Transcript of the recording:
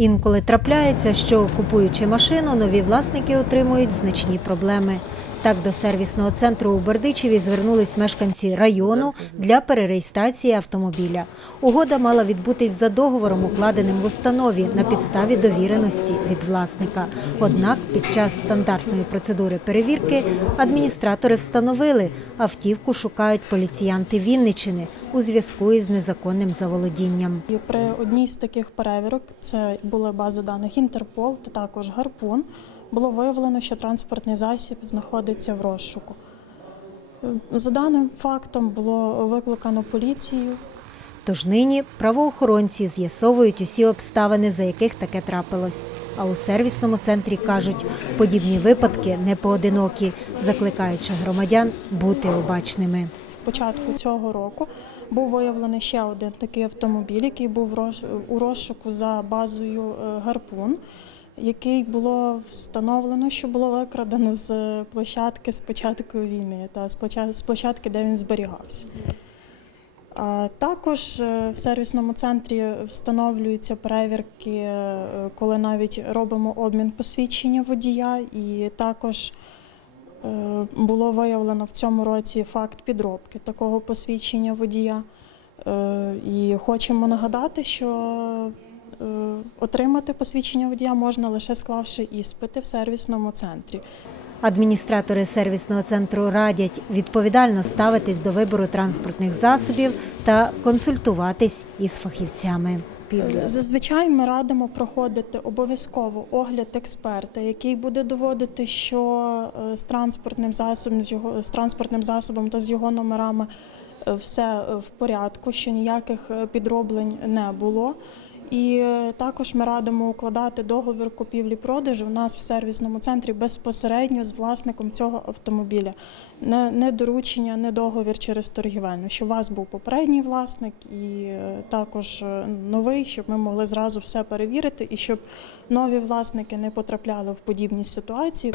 Інколи трапляється, що купуючи машину, нові власники отримують значні проблеми. Так до сервісного центру у Бердичеві звернулись мешканці району для перереєстрації автомобіля. Угода мала відбутись за договором, укладеним в установі на підставі довіреності від власника. Однак під час стандартної процедури перевірки адміністратори встановили, автівку шукають поліціянти Вінничини у зв'язку із незаконним заволодінням. І при одній з таких перевірок, це була база даних Інтерпол та також Гарпун, було виявлено, що транспортний засіб знаходиться в розшуку. За даним фактом було викликано поліцію. Тож нині правоохоронці з'ясовують усі обставини, за яких таке трапилось. А у сервісному центрі кажуть, подібні випадки не поодинокі, закликаючи громадян бути обачними. Початку цього року був виявлений ще один такий автомобіль, який був у розшуку за базою е, Гарпун, який було встановлено, що було викрадено з площадки з початку війни та з площадки, де він зберігався. Також е, в сервісному центрі встановлюються перевірки, е, коли навіть робимо обмін посвідчення водія, і також було виявлено в цьому році факт підробки такого посвідчення водія. Е, І хочемо нагадати, що е, отримати посвідчення водія можна лише склавши іспити в сервісному центрі. Адміністратори сервісного центру радять відповідально ставитись до вибору транспортних засобів та консультуватись із фахівцями. Зазвичай ми радимо проходити обов'язково огляд експерта, який буде доводити, що е, з транспортним засобом, з його з транспортним засобом та з його номерами е, все е, в порядку, що ніяких підроблень не було. І е, також ми радимо укладати договір купівлі-продажу у нас в сервісному центрі безпосередньо з власником цього автомобіля. Не, не доручення, не договір через торгівельну, щоб у вас був попередній власник і е, також е, новий, щоб ми могли зразу все перевірити і щоб нові власники не потрапляли в подібні ситуації.